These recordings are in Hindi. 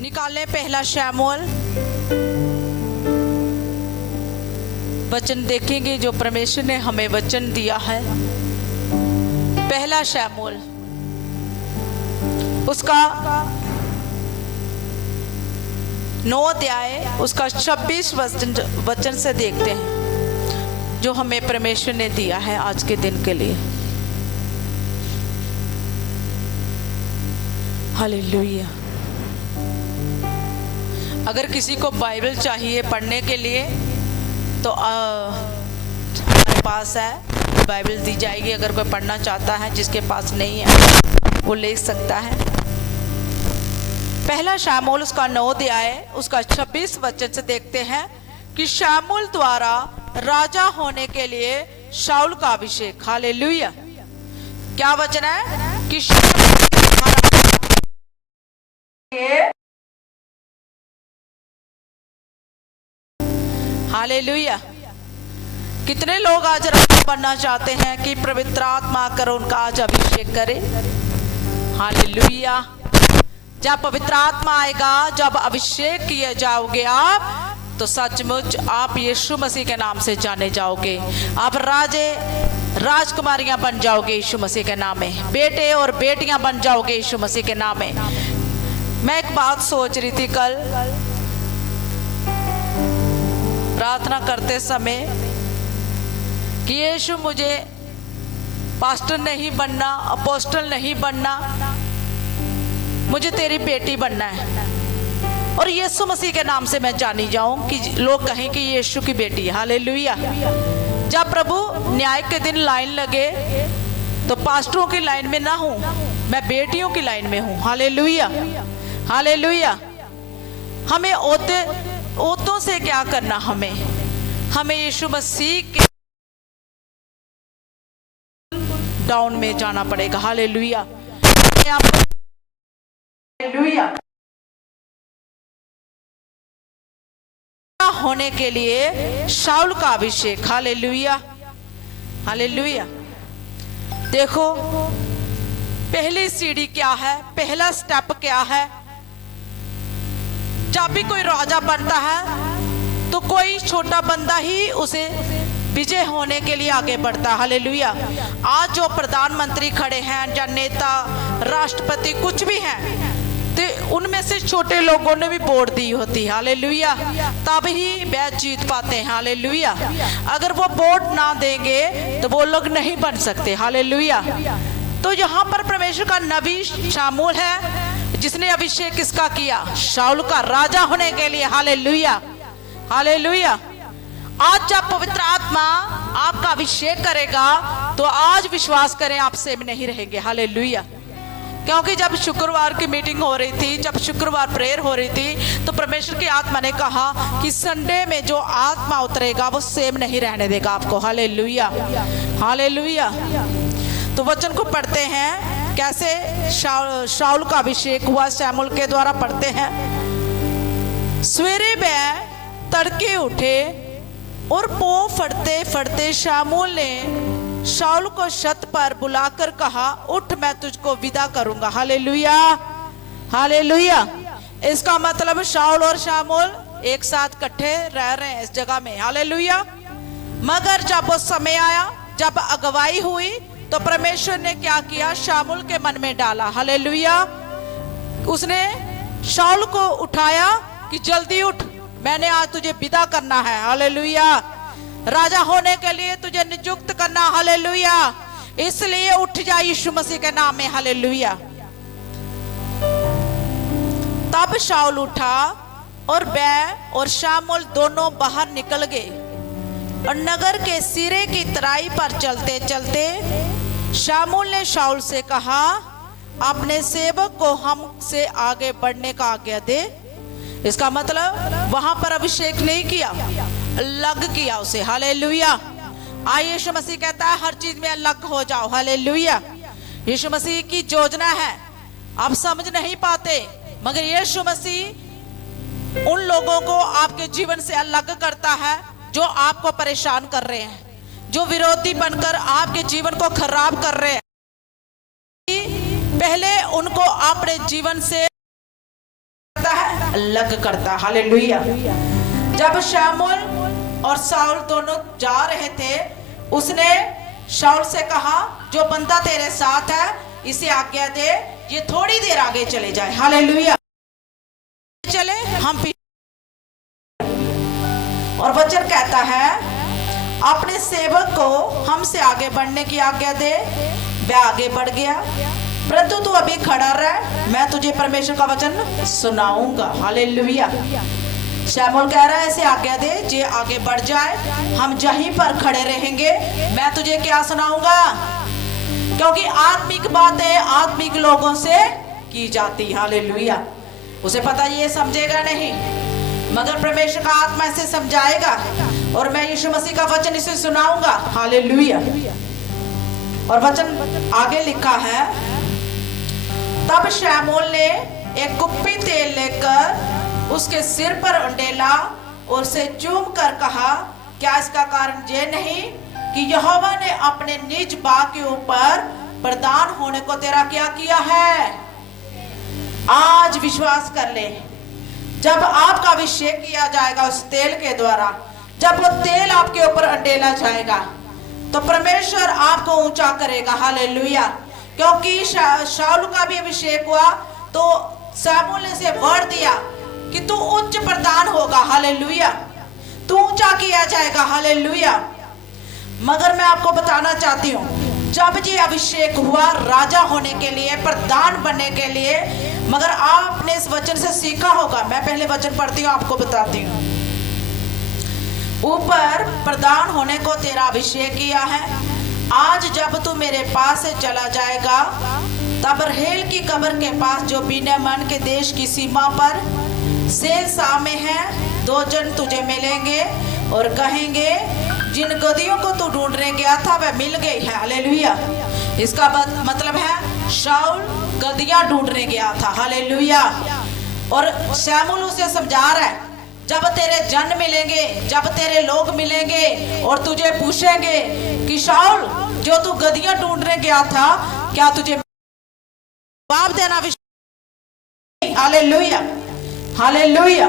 निकालें पहला शमूएल, वचन देखेंगे जो परमेश्वर ने हमें वचन दिया है। पहला शमूएल उसका 9 अध्याय उसका 26 वचन से देखते हैं जो हमें परमेश्वर ने दिया है आज के दिन के लिए। हालेलुया। अगर किसी को बाइबल चाहिए पढ़ने के लिए तो हमारे पास है, बाइबल दी जाएगी। अगर कोई पढ़ना चाहता है, जिसके पास नहीं है वो ले सकता है। पहला शमूएल उसका 9 अध्याय उसका 26 वचन से देखते हैं कि शमूएल द्वारा राजा होने के लिए शाऊल का अभिषेक। हालेलुया। क्या वचन है कि हालेलुया। कितने लोग आज राजा बनना चाहते हैं कि पवित्र आत्मा कर उनका आज अभिषेक करे। हालेलुया। जब पवित्र आत्मा आएगा, जब अभिषेक किए जाओगे आप, तो सचमुच आप यीशु मसीह के नाम से जाने जाओगे। आप राजकुमारियां बन जाओगे यीशु मसीह के नाम में, बेटे और बेटियां बन जाओगे यीशु मसीह के नाम में। मैं एक बात सोच रही थी कल प्रार्थना करते समय कि यीशु मुझे पास्टर नहीं बनना, अपोस्टल नहीं बनना, मुझे तेरी बेटी बनना है और यीशु मसीह के नाम से मैं जानी जाऊं कि लोग कहें कि यीशु की बेटी है। हालेलुया। जब प्रभु न्याय के दिन लाइन लगे तो पास्टरों की लाइन में ना हूं, मैं बेटियों की लाइन में हूं। हालेलुया। हालेलुया। हमें ओतों से क्या करना, हमें यीशु मसीह के डाउन में जाना पड़ेगा। हालेलुया। हालेलुया। होने के लिए शाऊल का अभिषेक। हालेलुया। हालेलुया। देखो पहली सीढ़ी क्या है, पहला स्टेप क्या है। जब भी कोई राजा बनता है तो कोई छोटा बंदा ही उसे विजय होने के लिए आगे बढ़ता है। हालेलुया। आज जो प्रधानमंत्री खड़े हैं या नेता, राष्ट्रपति कुछ भी हैं, तो उनमें से छोटे लोगों ने भी वोट दी होती है। हालेलुया। तब ही वह जीत पाते हैं। हालेलुया। अगर वो वोट ना देंगे तो वो लोग नहीं बन सकते। हालेलुया। तो यहाँ पर परमेश्वर का नबी शमूएल है जिसने अभिषेक किसका किया, शाऊल का, राजा होने के लिए। हालेलुया। हालेलुया। आज जब पवित्र आत्मा आपका अभिषेक करेगा तो आज विश्वास करें आप सेम नहीं रहेंगे। हालेलुया। क्योंकि जब शुक्रवार की मीटिंग हो रही थी, जब शुक्रवार प्रेयर हो रही थी, तो परमेश्वर की आत्मा ने कहा कि संडे में जो आत्मा उतरेगा वो सेम नहीं रहने देगा आपको। हालेलुया। हालेलुया। तो वचन को पढ़ते हैं कैसे शाऊल का अभिषेक हुआ शमूएल के द्वारा। पढ़ते हैं, सवेरे वह तड़के उठे और पाँव फटते फटते शमूएल ने शाऊल को छत पर बुलाकर कहा, उठ मैं तुझको विदा करूंगा। हालेलुया। हालेलुया। इसका मतलब शाऊल और शमूएल एक साथ इकट्ठे रह रहे हैं इस जगह में। हालेलुया। मगर जब वो समय आया, जब अगुवाई हुई, तो परमेश्वर ने क्या किया, शमूएल के मन में डाला। हालेलुया। उसने शाऊल को उठाया कि जल्दी उठ, मैंने आज तुझे विदा करना है। हालेलुया। राजा होने के लिए तुझे नियुक्त करना। हालेलुया। इसलिए उठ जा यीशु मसीह के नाम में। हालेलुया। तब शाऊल उठा और वह और शमूएल दोनों बाहर निकल गए और नगर के सिरे की तराई पर चलते चलते शमूएल ने शाऊल से कहा, अपने सेवक को हमसे आगे बढ़ने का आज्ञा दे। इसका मतलब वहां पर अभिषेक नहीं किया, अलग किया उसे। हालेलुया। आइए यीशु मसीह कहता है हर चीज में अलग हो जाओ। हालेलुया। यीशु मसीह की योजना है, आप समझ नहीं पाते, मगर यीशु मसीह उन लोगों को आपके जीवन से अलग करता है जो आपको परेशान कर रहे हैं, जो विरोधी बनकर आपके जीवन को खराब कर रहे हैं। पहले उनको अपने जीवन से है अलग करता। हालेलुया। जब शमूएल और शाऊल दोनों जा रहे थे, उसने शाऊल से कहा, जो बंदा तेरे साथ है इसे आज्ञा दे, ये थोड़ी देर आगे चले जाए। हालेलुया। चले हम और वचन कहता है, अपने सेवक को हमसे आगे बढ़ने की आज्ञा दे। वह आगे बढ़ गया, परंतु तू अभी खड़ा रह, मैं तुझे परमेश्वर का वचन सुनाऊंगा। हालेलुया। शमूएल कह रहा है, ऐसे आज्ञा दे, जे आगे बढ़ जाए, हम यहीं पर खड़े रहेंगे, मैं तुझे क्या सुनाऊंगा। क्योंकि आत्मिक बातें आत्मिक लोगों से की जाती। हालेलुया। उसे पता ये समझेगा नहीं, मगर परमेश्वर का आत्मा इसे समझाएगा और मैं यीशु मसीह का वचन इसे सुनाऊंगा। हालेलुया। और वचन आगे लिखा है, तब शमूएल ने एक कुप्पी तेल लेकर उसके सिर पर उंडेला और उसे चूम कर कहा, क्या इसका कारण ये नहीं कि यहोवा ने अपने निज बाग के ऊपर प्रधान होने को तेरा क्या किया है। आज विश्वास कर ले, जब आपका अभिषेक किया जाएगा उस तेल के द्वारा, जब वो तेल आपके ऊपर अंडेला जाएगा, तो परमेश्वर आपको ऊंचा करेगा। हालेलुया। क्योंकि शाऊल का भी अभिषेक हुआ तो शमूएल ने से वर्ड दिया कि तू उच्च प्रधान होगा। हालेलुया। तू ऊंचा किया जाएगा। हालेलुया। मगर मैं आपको बताना चाहती हूँ, जब ये अभिषेक हुआ राजा होने के लिए, प्रधान बनने के लिए, मगर आपने इस वचन से सीखा होगा। मैं पहले वचन पढ़ती हूँ, आपको बताती हूँ। ऊपर प्रधान होने को तेरा अभिषेक किया है। आज जब तू मेरे पास से चला जाएगा, तब रहेल की कब्र के पास जो बिन्यामीन के देश की सीमा पर सेलसा में है, दो जन तुझे मिलेंगे और कहेंगे, जिन गदहियों को तू ढूंढने गया था वह मिल गई है। हालेलुया। इसका मतलब है शाऊल गदहियां ढूंढने गया था। हालेलुया। और शमूएल उसे समझा रहा है, जब तेरे जन मिलेंगे, जब तेरे लोग मिलेंगे और तुझे पूछेंगे कि शाऊल जो तू गदहियां ढूंढने गया था, क्या तुझे जवाब देना। हालेलुया। हालेलुया।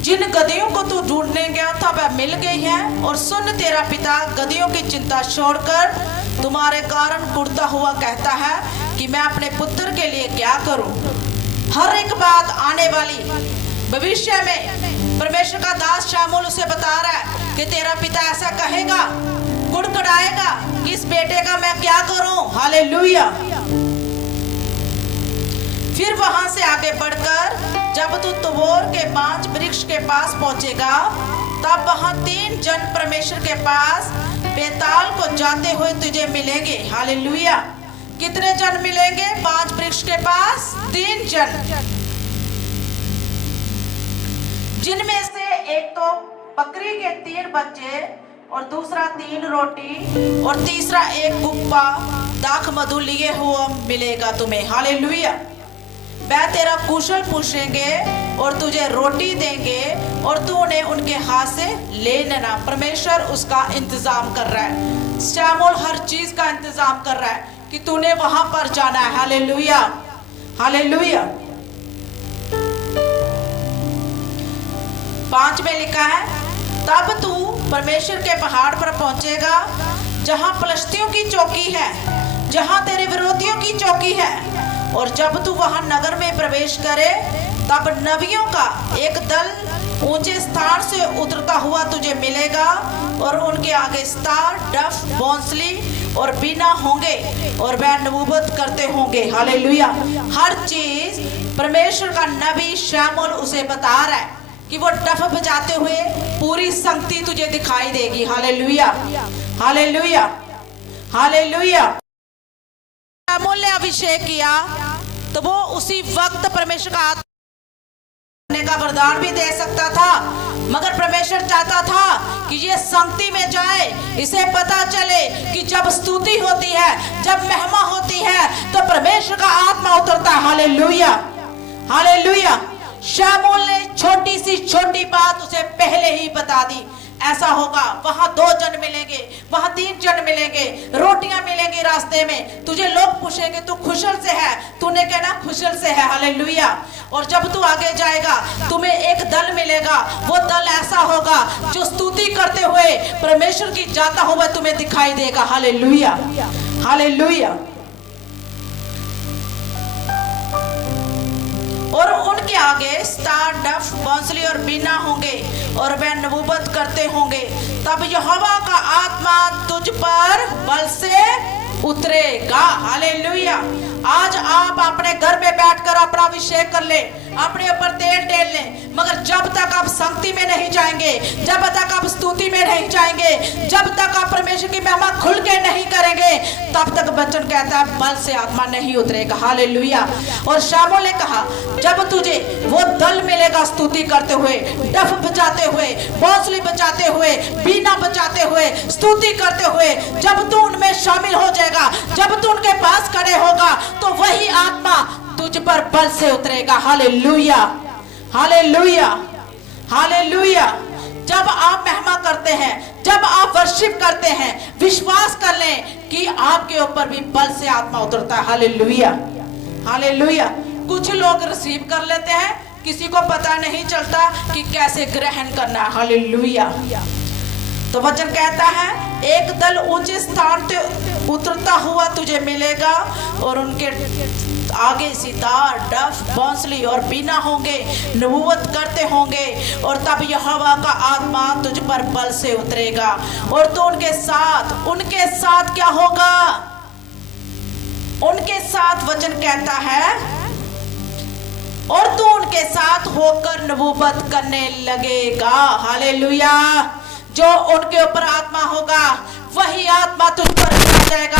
जिन गदहियों को तू ढूंढने गया था वह मिल गई है, और सुन, तेरा पिता गदहियों की चिंता छोड़कर तुम्हारे कारण कुढ़ता हुआ कहता है कि मैं अपने पुत्र के लिए क्या करूं। हर एक बात आने वाली भविष्य में परमेश्वर का दास शमूएल उसे बता रहा है कि तेरा पिता ऐसा कहेगा, कुड़कुड़ाएगा कि इस बेटे का मैं क्या करूं। हालेलुया। फिर वहां से आगे बढ़कर जब तू तबोर के 5 वृक्ष के पास पहुंचेगा, तब वहां 3 जन परमेश्वर के पास बेताल को जाते हुए तुझे मिलेंगे। हालेलुया। कितने जन मिलेंगे? 5 वृक्ष के पास 3 जन, जिनमें से एक तो बकरी के 3 बच्चे और दूसरा 3 रोटी और तीसरा एक कुप्पा दाख मधु लिए हुआ मिलेगा तुम्हें। हालेलुया। वह तेरा कुशल पूछेंगे और तुझे रोटी देंगे और तू उन्हें उनके हाथ से ले लेना। परमेश्वर उसका इंतजाम कर रहा है। शमूएल हर चीज का इंतजाम कर रहा है कि तूने वहां पर जाना है। हालेलुया। हालेलुया। 5 में लिखा है, तब तू परमेश्वर के पहाड़ पर पहुंचेगा जहां फलिश्तियों की चौकी है, जहां तेरे विरोधियों की चौकी है। और जब तू वहां नगर में प्रवेश करे, तब नबियों का एक दल ऊंचे स्थान से उतरता हुआ तुझे मिलेगा और उनके आगे सितार, डफ, बांसुरी और बीना होंगे और वह नबूवत करते होंगे। हालेलुया। हर चीज परमेश्वर का नबी शमूएल उसे बता रहा है कि वो डफ बजाते हुए पूरी संगति तुझे दिखाई देगी। हालेलुया। हालेलुया। हालेलुया। शमूएल ने अभिषेक किया तो वो उसी वक्त परमेश्वर का आत्मा का वरदान भी दे सकता था, मगर परमेश्वर चाहता था कि ये संगति में जाए, इसे पता चले कि जब स्तुति होती है, जब महिमा होती है, तो परमेश्वर का आत्मा उतरता है। हालेलुया। हालेलुया। शमूएल ने छोटी सी छोटी बात उसे पहले ही बता दी, ऐसा होगा, वहां 2 जन मिलेंगे, वहां 3 जन मिलेंगे, रोटियां मिलेंगी रास्ते में, तुझे लोग पूछेंगे तू खुशल से है, तूने कहना खुशल से है। हालेलुया। और जब तू आगे जाएगा तुम्हें एक दल मिलेगा। वो दल ऐसा होगा जो स्तुति करते हुए परमेश्वर की जाता हुआ तुम्हें दिखाई देगा। Hallelujah, hallelujah. और उनके आगे स्टार, डफ, बांसुरी और बीना होंगे और वे नबूवत करते होंगे। तब यहोवा का आत्मा तुझ पर बल से उतरेगा। हालेलुया। आज आप अपने घर में बैठकर अपना अभिषेक कर ले, अपने ऊपर तेल डाल लें, मगर जब तक आप संगति में नहीं जाएंगे, जब तक आप स्तुति में नहीं जाएंगे, जब तक आप परमेश्वर की महिमा खुल के नहीं करेंगे, तब तक वचन कहता है बल से आत्मा नहीं उतरेगा। हालेलुया। और शामूएल ने कहा जब तुझे वो दल मिलेगा स्तुति करते हुए, डफ बजाते हुए, बांसुरी बजाते हुए, बीना बजाते हुए, स्तुति करते हुए, जब तू उनमें शामिल हो जाएगा, जब तू उनके पास खड़े होगा, तो वही आत्मा तुझ पर बल से उतरेगा। Hallelujah, hallelujah, hallelujah. जब आप महिमा करते हैं, जब आप वर्शिप करते हैं, विश्वास कर लें कि आपके ऊपर भी बल से आत्मा उतरता है। Hallelujah, hallelujah. कुछ लोग रिसीव कर लेते हैं, किसी को पता नहीं चलता कि कैसे ग्रहण करना है। हालेलुया। तो वचन कहता है एक दल ऊंचे स्थान से उतरता हुआ तुझे मिलेगा और उनके आगे सितार, डफ, बांसुरी और बीना होंगे, नबूवत करते होंगे। और तब यहोवा का आत्मा तुझ पर बल से उतरेगा और तू उनके साथ क्या होगा? उनके साथ वचन कहता है और तू उनके साथ होकर नबूवत करने लगेगा। हालेलुया। जो उनके ऊपर आत्मा होगा वही आत्मा तुझ पर आ जाएगा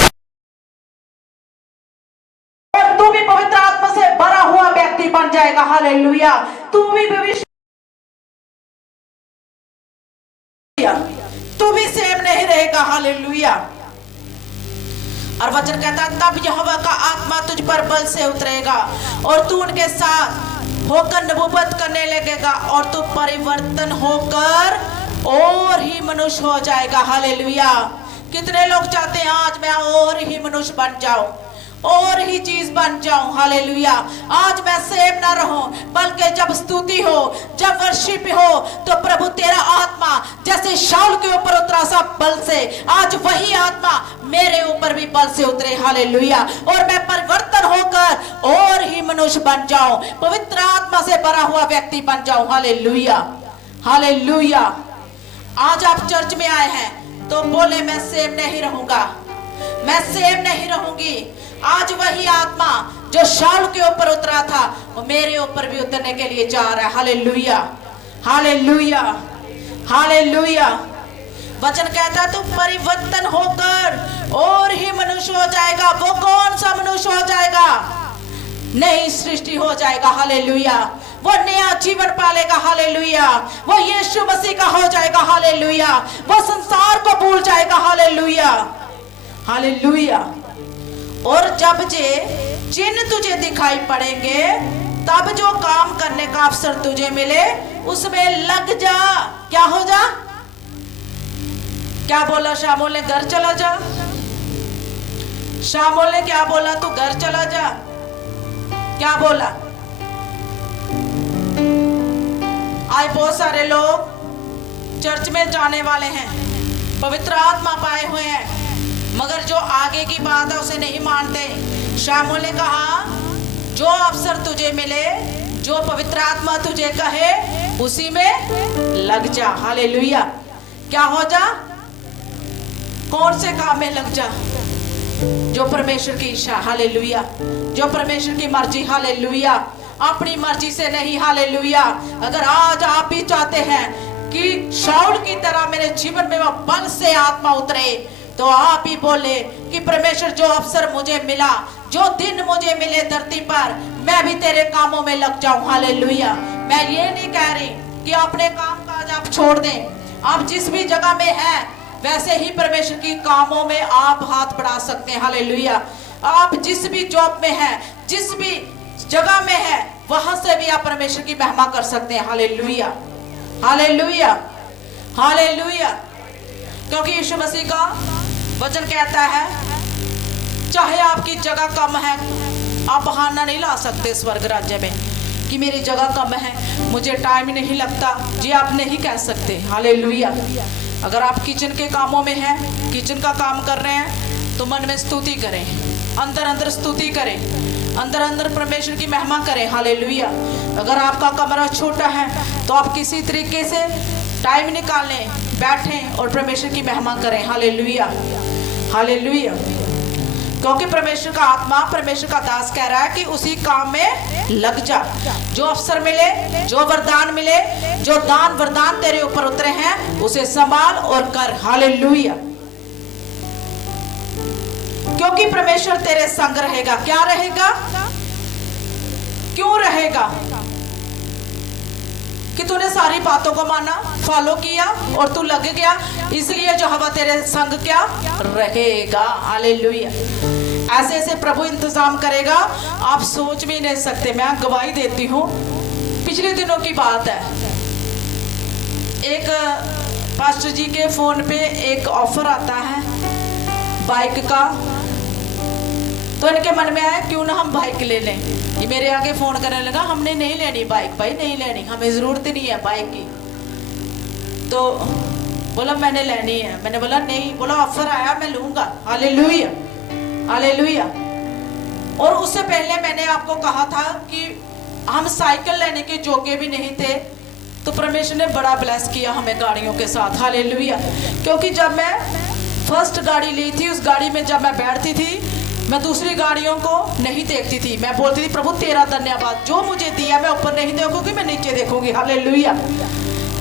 और तू भी पवित्र आत्मा से भरा हुआ व्यक्ति बन जाएगा। हालेलुया। तू भी सेम नहीं रहेगा। हालेलुया। और वचन कहता है तब यहोवा का आत्मा तुझ पर बल से उतरेगा और तू उनके साथ होकर नबूवत करने लगेगा और तू परिवर्तन होकर और ही मनुष्य हो जाएगा। हालेलुया। कितने लोग चाहते हैं आज मैं और ही मनुष्य बन जाऊं, और ही चीज बन जाऊं। हालेलुया। आज मैं सेम ना रहूं, बल्कि जब स्तुति हो, जब वर्शिप हो, तो प्रभु तेरा आत्मा जैसे शाऊल के ऊपर उतरा सा बल से, आज वही आत्मा मेरे ऊपर भी बल से उतरे। हालेलुया। और मैं परिवर्तन होकर और ही मनुष्य बन जाऊं, पवित्र आत्मा से भरा हुआ व्यक्ति बन जाऊं। Hallelujah, hallelujah. आज आप चर्च में आए हैं तो बोले मैं सेम नहीं रहूंगा, मैं सेम नहीं रहूंगी। आज वही आत्मा जो शाऊल के ऊपर उतरा था वो मेरे ऊपर भी उतरने के लिए जा रहा है। Hallelujah, hallelujah, hallelujah. वचन कहता है तू परिवर्तन होकर और ही मनुष्य हो जाएगा। वो कौन सा मनुष्य हो जाएगा? नई सृष्टि हो जाएगा। हालेलुया। वो नया जीवन पालेगा। हालेलुया। वो यीशु मसीह का हो जाएगा। हालेलुया। वो संसार को भूल जाएगा। Hallelujah, hallelujah. और जब चिन्ह तुझे दिखाई पड़ेंगे तब जो काम करने का अवसर तुझे मिले उसमें लग जा। क्या हो जा? क्या बोला शामूएल ने? घर चला जा। शामूएल ने क्या बोला? तू घर चला जा। क्या बोला? आज बहुत सारे लोग चर्च में जाने वाले हैं, पवित्र आत्मा पाए हुए हैं, मगर जो आगे की बात है उसे नहीं मानते। शामूएल ने कहा जो अवसर तुझे मिले, जो पवित्र आत्मा तुझे कहे उसी में लग जा। हालेलुया। क्या हो जा? कौन से काम में लग जा? जो परमेश्वर की इच्छा। हालेलुया। जो परमेश्वर की मर्जी। हालेलुया। अपनी मर्जी से नहीं। हालेलुया। अगर आज आप भी चाहते हैं कि शाऊल की तरह मेरे जीवन में वो बल से आत्मा उतरे, तो आप ही बोले कि परमेश्वर जो अवसर मुझे मिला, जो दिन मुझे मिले धरती पर, मैं भी तेरे कामों में लग जाऊं। हालेलुया। मैं ये नहीं कह रही कि अपने काम काज आप छोड़ दें। आप जिस भी जगह में हैं वैसे ही परमेश्वर की कामों में आप हाथ बढ़ा सकते हैं। हालेलुया। आप जिस भी जॉब में हैं, जिस भी जगह में है, वहां से भी आप परमेश्वर की महिमा कर सकते हैं। Hallelujah, hallelujah, hallelujah. क्योंकि यीशु मसीह का वचन कहता है चाहे आपकी जगह कम है, आप बहाना नहीं ला सकते स्वर्ग राज्य में। कि मेरी जगह कम है, मुझे टाइम नहीं लगता, जी आप नहीं कह सकते। हालेलुया। अगर आप किचन के कामों में हैं, किचन का काम कर रहे हैं, तो मन में स्तुति करें, अंदर अंदर स्तुति करें, अंदर अंदर परमेश्वर की महिमा करें। हालेलुया। अगर आपका कमरा छोटा है तो आप किसी तरीके से टाइम निकालें, बैठें और परमेश्वर की महिमा करें। हालेलुया। हालेलुया। क्योंकि परमेश्वर का आत्मा, परमेश्वर का दास कह रहा है कि उसी काम में लग जा। जो अवसर मिले, जो वरदान मिले, जो दान वरदान तेरे ऊपर उतरे हैं, उसे संभाल और कर। हालेलुया। क्योंकि परमेश्वर तेरे संग रहेगा। क्या रहेगा? क्यों रहेगा? कि तूने सारी बातों को माना, फॉलो किया और तू लग गया, इसलिए जो हवा तेरे संग क्या रहेगा। हालेलुया। ऐसे ऐसे प्रभु इंतजाम करेगा, आप सोच भी नहीं सकते। मैं गवाही देती हूँ, पिछले दिनों की बात है, एक पास्टर जी के फोन पे एक ऑफर आता है बाइक का, तो इनके मन में आया क्यों ना हम बाइक ले लें। ये मेरे आगे फोन करने लगा, हमने नहीं लेनी बाइक, भाई नहीं लेनी, हमें जरूरत नहीं है बाइक की। तो बोला मैंने लेनी है। मैंने बोला नहीं। बोला ऑफर आया, मैं लूंगा। हालेलुया। हालेलुया। और उससे पहले मैंने आपको कहा था कि हम साइकिल लेने के योग्य भी नहीं थे, तो परमेश्वर ने बड़ा ब्लेस किया हमें गाड़ियों के साथ। हालेलुया। क्योंकि जब मैं फर्स्ट गाड़ी ली थी, उस गाड़ी में जब मैं बैठती थी, मैं दूसरी गाड़ियों को नहीं देखती थी। मैं बोलती थी प्रभु तेरा धन्यवाद, जो मुझे दिया मैं ऊपर नहीं देखूंगी, मैं नीचे देखूंगी। हालेलुया।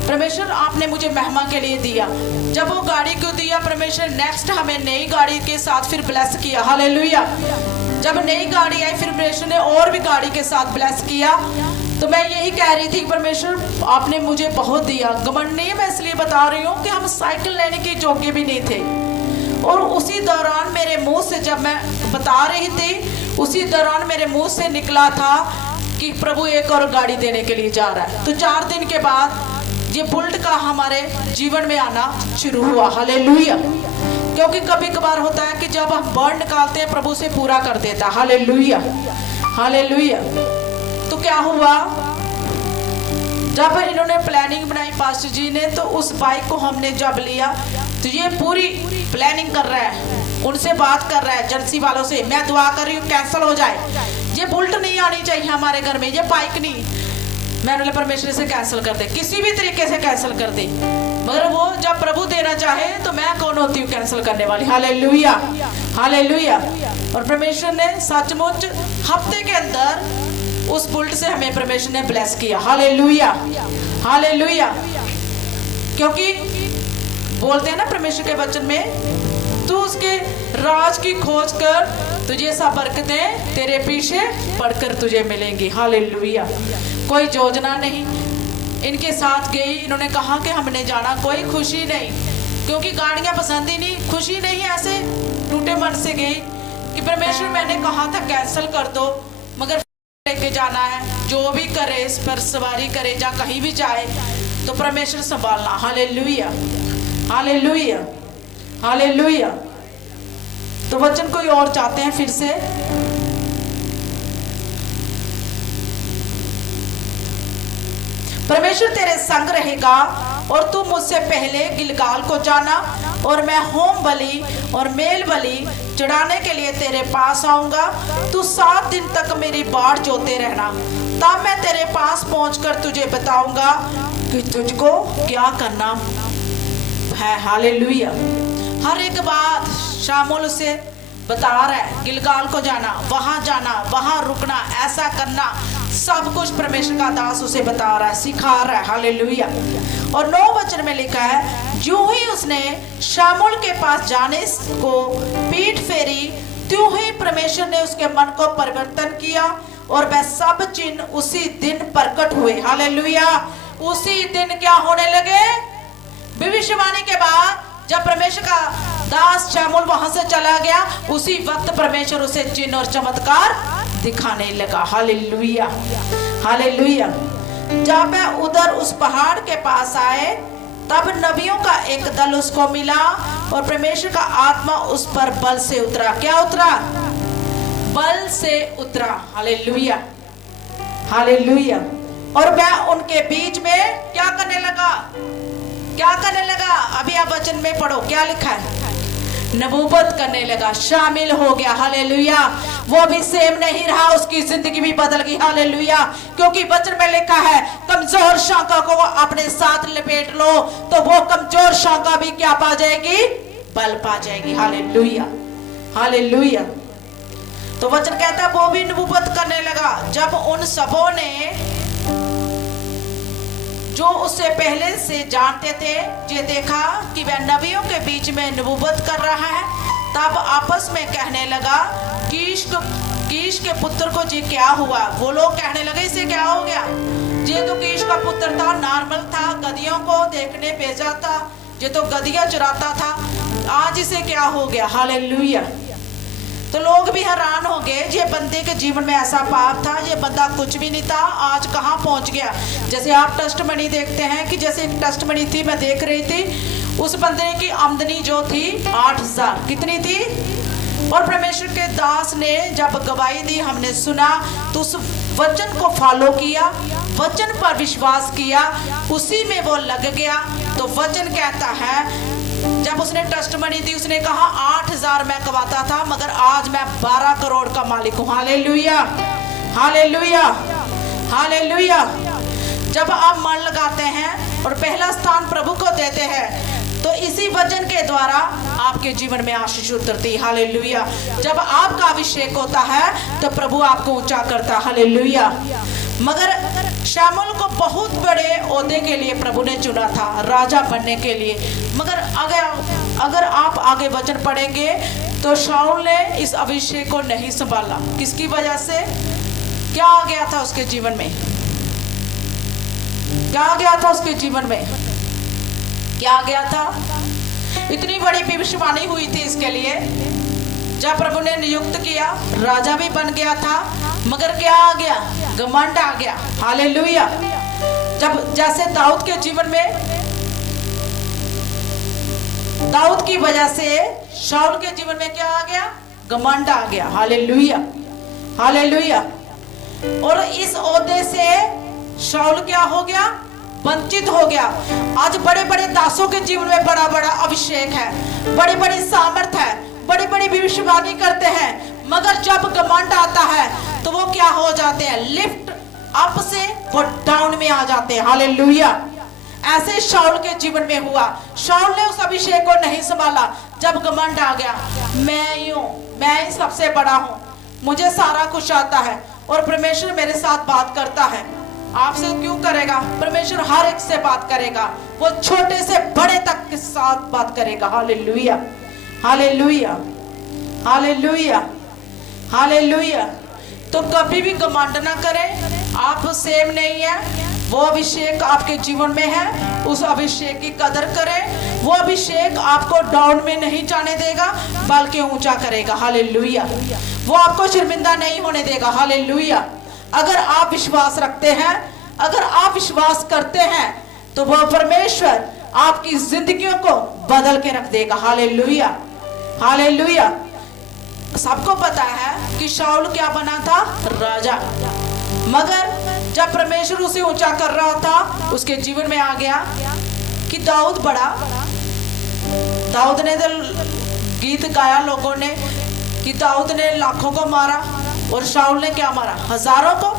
परमेश्वर आपने मुझे महिमा के लिए दिया। जब वो गाड़ी को दिया परमेश्वर, नेक्स्ट हमें नई गाड़ी के साथ फिर ब्लेस किया। हालेलुया। जब नई गाड़ी आई फिर परमेश्वर ने और भी गाड़ी के साथ ब्लेस किया। तो मैं यही कह रही थी परमेश्वर आपने मुझे बहुत दिया। घमंड नहीं है, मैं इसलिए बता रही हूँ कि हम साइकिल लेने के योग्य भी नहीं थे। और उसी दौरान मेरे मुंह से, जब मैं बता रही थी, उसी दौरान मेरे मुंह से निकला था कि प्रभु एक और गाड़ी देने के लिए जा रहा है। तो 4 दिन के बाद ये बुलेट का हमारे जीवन में आना शुरू हुआ। हालेलुया। क्योंकि कभी कभार होता है कि जब हम वर्ड निकालते हैं प्रभु से पूरा कर देता। हालेलुया। हालेलुया। तो क्या हुआ, जब इन्होंने प्लानिंग बनाई पास्टर जी ने, तो उस बाइक को हमने जब लिया, तो ये पूरी प्लानिंग कर रहा है, उनसे बात कर रहा है एजेंसी वालों से, मैं दुआ कर रही हूँ कैंसिल हो जाए, ये बुलेट नहीं आनी चाहिए हमारे घर में, ये बाइक नहीं। मैंने परमेश्वर से कैंसिल कर दे, किसी भी तरीके से कैंसिल कर दे, मगर वो जब प्रभु देना चाहे तो मैं कौन होती हूँ कैंसिल करने वाली। हालेलुया। हालेलुया। और परमेश्वर ने सचमुच हफ्ते के अंदर उस बुलेट से हमें परमेश्वर ने ब्लेस किया। हालेलुया। हालेलुया। क्योंकि बोलते हैं ना परमेश्वर के वचन में, तू उसके राज की खोज कर, तुझे सब बरकतें तेरे पीछे पढ़कर तुझे मिलेंगी। हालेलुया। कोई योजना नहीं, इनके साथ गई, इन्होंने कहा कि हमने जाना, कोई खुशी नहीं, क्योंकि गाड़ियां पसंद ही नहीं, खुशी नहीं, ऐसे टूटे मन से गई कि परमेश्वर मैंने कहा था कैंसिल कर दो, मगर लेके जाना है, जो भी करे इस पर सवारी करे या कहीं भी जाए तो परमेश्वर संभालना। हालेलुया। हालेलुया। हालेलुया। तो वचन कोई और चाहते हैं फिर से? परमेश्वर तेरे संग रहेगा और तू मुझसे पहले गिलगाल को जाना, और मैं होम बलि और मेल बलि चढ़ाने के लिए तेरे पास आऊंगा। तू 7 दिन तक मेरी बाट जोते रहना, तब मैं तेरे पास पहुंचकर तुझे बताऊंगा कि तुझको क्या करना है। हालेलुया। हर एक बात शामुल से बता रहा है, गिलगाल को जाना, वहां रुकना, ऐसा करना, सब कुछ परमेश्वर का दास उसे बता रहा है, सिखा रहा है। हालेलुया। और 9 वचन में लिखा है, जो ही उसने शामुल के पास जाने को पीठ फेरी, त्यों ही परमेश्वर ने उसके मन को परिवर्तन किया और वह सब चिन्ह उसी दिन प्रकट हुए। हालेलुया। उसी दिन क्या होने लगे? भविष्यवाणी के बाद जब परमेश्वर का दास शामुल वहां से चला गया, उसी वक्त परमेश्वर उसे चिन्ह और चमत्कार दिखाने लगा। हालेलुया। हालेलुया। जब वह उधर उस पहाड़ के पास आए, तब नबियों का एक दल उसको मिला और परमेश्वर का आत्मा उस पर बल से उतरा। क्या उतरा? बल से उतरा। हालेलुया। हालेलुया। और मैं उनके बीच में क्या करने लगा, क्या करने लगा? अभी आप वचन में पढ़ो, क्या लिखा है? नबूवत करने लगा, शामिल हो गया। हालेलुया। वो भी सेम नहीं रहा, उसकी जिंदगी भी बदल गई। हालेलुया। क्योंकि वचन में लिखा है, कमजोर शाखा को अपने साथ लपेट लो तो वो कमजोर शाखा भी क्या पा जाएगी? बल पा जाएगी। Hallelujah, hallelujah. तो वचन कहता है वो भी नबूवत करने लगा। जब उन सबों ने जो उससे पहले से जानते थे ये देखा कि वह नबियों के बीच में नबूवत कर रहा है, तब आपस में कहने लगा, कीश के पुत्र को जी क्या हुआ? वो लोग कहने लगे इसे क्या हो गया? ये तो कीश का पुत्र था, नॉर्मल था, गधियों को देखने भेजा था, ये तो गधिया चुराता था, आज इसे क्या हो गया? हालेलुया। तो लोग भी हैरान हो गए, ये बंदे के जीवन में ऐसा पाप था, ये बंदा कुछ भी नहीं था, आज कहाँ पहुंच गया? जैसे आप टेस्टमनी देखते हैं कि जैसे एक टेस्टमनी थी, मैं देख रही थी, उस बंदे की आमदनी जो थी 8,000, कितनी थी? और परमेश्वर के दास ने जब गवाही दी, हमने सुना, तो उस वचन को फॉलो किया, वचन पर विश्वास किया, उसी में वो लग गया। तो वचन कहता है जब उसने टेस्टमनी दी, उसने कहा 8,000 मैं कमाता था, मगर आज मैं 12 करोड़ का मालिक हूँ। Hallelujah, hallelujah, hallelujah. जब आप मन लगाते हैं और पहला स्थान प्रभु को देते हैं, तो इसी वचन के द्वारा आपके जीवन में आशीष उतरती। हालेलुया। जब आपका अभिषेक होता है तो प्रभु आपको ऊंचा करता। हालेलुया। मगर शमूएल को बहुत बड़े ओहदे के लिए प्रभु ने चुना था, राजा बनने के लिए। मगर अगर आप आगे वचन पढ़ेंगे तो शाऊल ने इस अभिषेक को नहीं संभाला। किसकी वजह से? क्या आ गया था उसके जीवन में? क्या आ गया था उसके जीवन में? क्या आ गया था? इतनी बड़ी भविष्यवाणी हुई थी इसके लिए, जब प्रभु ने नियुक्त किया, राजा भी बन गया था, मगर क्या आ गया? घमंड आ गया। हालेलुया। जब जैसे दाऊद के जीवन में, दाऊद की वजह से शाऊल के जीवन में क्या आ गया? घमंड आ गया। Hallelujah, hallelujah. और इस ओहदे से शाऊल क्या हो गया? वंचित हो गया। आज बड़े बड़े दासों के जीवन में बड़ा बड़ा अभिषेक है, बड़ी बड़ी सामर्थ है, बड़ी बड़ी भविष्यवाणी करते हैं, मगर जब घमंड आता है तो वो क्या हो जाते हैं? लिफ्ट अप से वो डाउन में आ जाते हैं। हालेलुया। ऐसे शाऊल के जीवन में हुआ। शाऊल ने उस अभिषेक को नहीं संभाला। जब घमंड आ गया, मैं ही हूं, मैं ही सबसे बड़ा हूं, मुझे सारा कुछ आता है और परमेश्वर मेरे साथ बात करता है। आपसे क्यों करेगा? परमेश्वर हर एक से बात करेगा, वो छोटे से बड़े तक के साथ बात करेगा। Hallelujah, hallelujah, hallelujah, hallelujah. तो कभी भी घमंड ना करें। आप सेम नहीं है, वो अभिषेक आपके जीवन में है, उस अभिषेक की कदर करें। वो अभिषेक आपको डाउन में नहीं जाने देगा, बल्कि ऊंचा करेगा। हालेलुया। वो आपको शर्मिंदा नहीं होने देगा। हालेलुया। अगर आप विश्वास रखते हैं, अगर आप विश्वास करते हैं, तो वह परमेश्वर आपकी जिंदगियों को बदल के रख देगा। Hallelujah, hallelujah. सबको पता है कि शाऊल क्या बना था? राजा। मगर जब परमेश्वर उसे ऊंचा कर रहा था, उसके जीवन में आ गया कि दाऊद बड़ा। दाऊद ने तो गीत गाया लोगों ने कि दाऊद ने लाखों को मारा और शाऊल ने क्या मारा? हजारों को।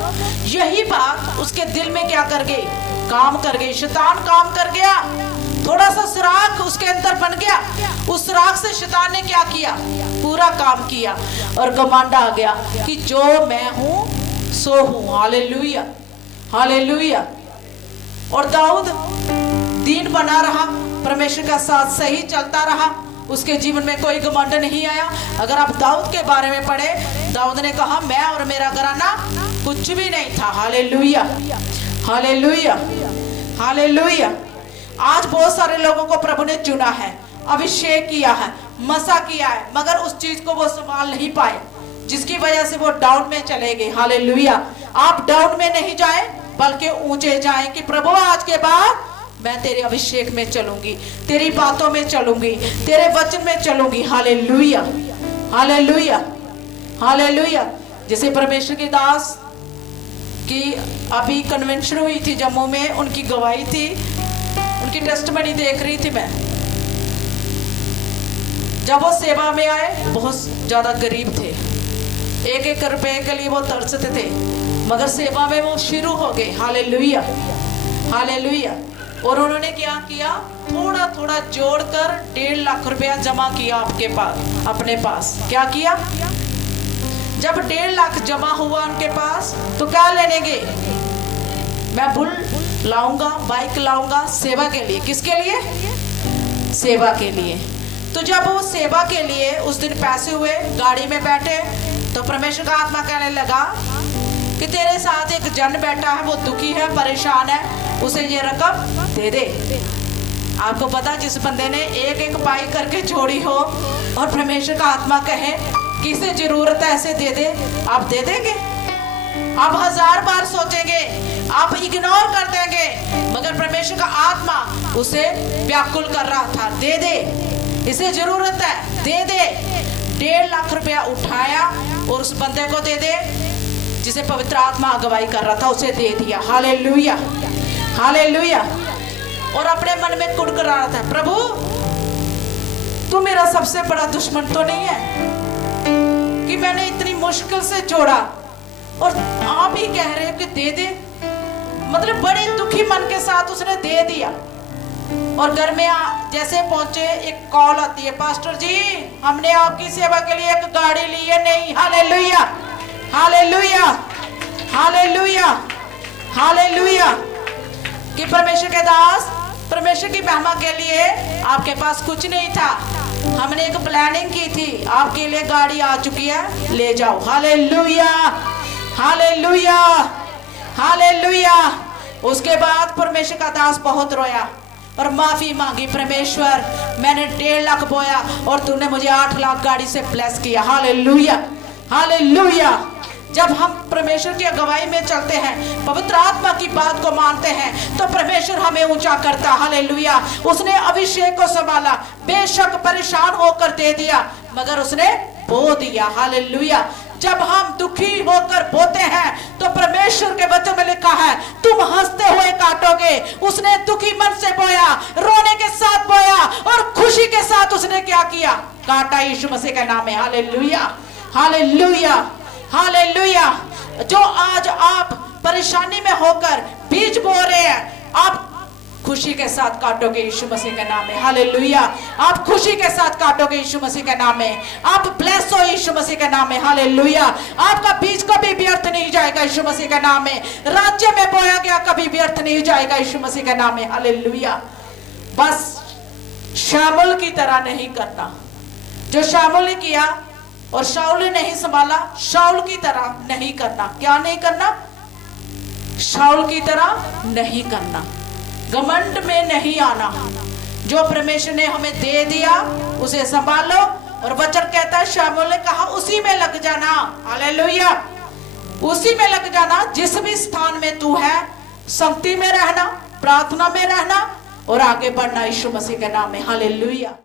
यही बात उसके दिल में क्या कर गई? काम कर गई। शैतान काम कर गया, थोड़ा सा सुराख उसके अंदर बन गया। उस सुराख से शैतान ने क्या किया? पूरा काम किया और घमंड आ गया कि जो मैं हूं सो हूं। Hallelujah, hallelujah. और दाऊद दीन बना रहा, परमेश्वर का साथ सही चलता रहा, उसके जीवन में कोई घमंड नहीं आया। अगर आप दाऊद के बारे में पढ़े, दाऊद ने कहा मैं और मेरा घराना कुछ भी नहीं था। Hallelujah, hallelujah, hallelujah. आज बहुत सारे लोगों को प्रभु ने चुना है, अभिषेक किया है, मसा किया है, मगर उस चीज को वो संभाल नहीं पाए, जिसकी वजह से वो डाउन में चले गए। हालेलुया। आप डाउन में नहीं जाएं, बल्कि ऊंचे जाएं कि प्रभु आज के बाद मैं तेरे अभिषेक में चलूंगी, तेरी बातों में चलूंगी, तेरे वचन में चलूंगी। Hallelujah, hallelujah, hallelujah. जैसे परमेश्वर के दास कि अभी कन्वेंशन हुई थी जम्मू में, उनकी गवाही थी, उनकी टेस्टमनी देख रही थी मैं। जब वो सेवा में आए बहुत ज़्यादा गरीब थे, एक एक रुपए के लिए वो तरसते थे, मगर सेवा में वो शुरू हो गए। Hallelujah, hallelujah. और उन्होंने क्या किया, थोड़ा थोड़ा जोड़कर 1.5 लाख रुपया जमा किया आपके पास, अपने पास। क्या किया, जब 1.5 लाख जमा हुआ उनके पास तो क्या लेने गए, मैं बुल लाऊंगा, बाइक लाऊंगा सेवा के लिए। किसके लिए, सेवा के लिए। तो जब वो सेवा के लिए उस दिन पैसे हुए, गाड़ी में बैठे, तो परमेश्वर का आत्मा कहने लगा कि तेरे साथ एक जन बैठा है, वो दुखी है, परेशान है, उसे ये रकम दे दे। आपको पता, जिस बंदे ने एक एक पाई करके छोड़ी हो और परमेश्वर का आत्मा कहे किसे जरूरत है ऐसे दे दे, आप दे देंगे? आप 1000 बार सोचेंगे, आप इग्नोर कर देंगे, मगर परमेश्वर का आत्मा उसे व्याकुल कर रहा था, दे दे, इसे जरूरत है, दे दे। 1.5 लाख रुपया उठाया और उस बंदे को दे दे जिसे पवित्र आत्मा अगुवाई कर रहा था, उसे दे दिया। Hallelujah, hallelujah. और अपने मन में कुड़कुड़ा रहा था, प्रभु तू मेरा सबसे बड़ा दुश्मन तो नहीं है कि मैंने इतनी मुश्किल से जोड़ा और आप ही कह रहे हो कि दे दे। मतलब बड़े दुखी मन के साथ उसने दे दिया। और घर में जैसे पहुंचे एक कॉल आती है, पास्टर जी हमने आपकी सेवा के लिए एक गाड़ी ली है। नहीं, हालेलुया, हालेलुया, हालेलुया, हालेलुया। कि परमेश्वर के दास, परमेश्वर की महिमा के लिए आपके पास कुछ नहीं था, हमने एक प्लानिंग की थी, आपके लिए गाड़ी आ चुकी है, ले जाओ। Hallelujah, hallelujah, hallelujah. उसके बाद परमेश्वर का दास बहुत रोया और माफी मांगी, परमेश्वर मैंने 1.5 लाख बोया और तूने मुझे 8 लाख गाड़ी से ब्लेस किया। Hallelujah, hallelujah. जब हम परमेश्वर की अगुवाई में चलते हैं, पवित्र आत्मा की बात को मानते हैं, तो परमेश्वर हमें ऊंचा करता। हालेलुया। उसने अभिषेक को संभाला, बेशक परेशान होकर दे दिया, मगर उसने बो दिया। हालेलुया। जब हम दुखी होकर बोते हैं तो परमेश्वर के वचन में लिखा है तुम हंसते हुए काटोगे। उसने दुखी मन से बोया, रोने के साथ बोया और खुशी के साथ उसने क्या किया, काटा, यीशु मसीह के नाम में। Hallelujah, hallelujah, hallelujah. जो आज आप परेशानी में होकर बीज बो रहे हैं, आप खुशी के साथ काटोगे यीशु मसीह के नाम में। हालेलुया। आप खुशी के साथ काटोगे यीशु मसीह के नाम में। आप ब्लेस हो यीशु मसीह के नाम में। हालेलुया। आपका बीज कभी व्यर्थ नहीं जाएगा यीशु मसीह के नाम में। राज्य में बोया गया कभी व्यर्थ नहीं जाएगा यीशु मसीह के नाम में। हालेलुया। बस शामुल की तरह नहीं करना, जो शामुल ने किया और शाऊल ने नहीं संभाला, शाऊल की तरह नहीं करना। क्या नहीं करना, शाऊल की तरह नहीं करना, घमंड में नहीं आना। जो परमेश्वर ने हमें दे दिया उसे संभालो। और वचन कहता है, शामुल ने कहा उसी में लग जाना। हालेलुया। उसी में लग जाना, जिस भी स्थान में तू है, संगति में रहना, प्रार्थना में रहना और आगे बढ़ना यीशु मसीह के नाम में। हालेलुया।